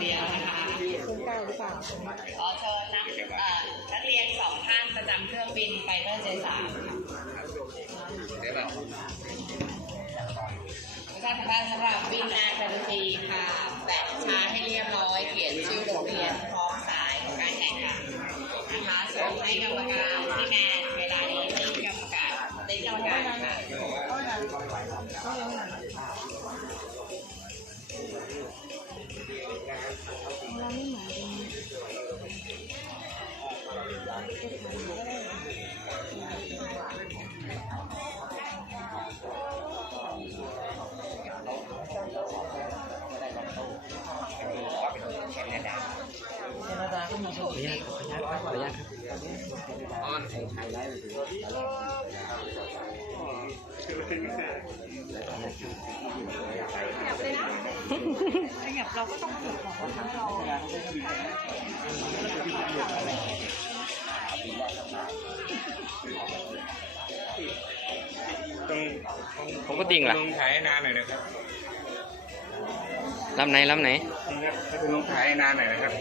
เดียวนะคะครื่องเก้าหรือเปล่าขอเชิญนักเอ่อนักเรียนสองท่านประจำเครื่องบินไฟเตอร์เจสามประชาสัมพันธ์สำหรับบินแอร์แฟนซีค่ะแบกช้าให้เรียบร้อยเขียนชื่อโรงเรียนพร้อมสายของการแข่งขันนะคะส่งให้กรรมการที่แมน Canada có một số thời gian thời gian có thời được nhập đâu có trong một một tháng rồi ผมก็ดิ่งล่ะลงถ่ายให้นานหน่อยนะครับลำไหนลำไหนนี่ครับให้คุณลงถ่ายให้นานหน่อยนะครับ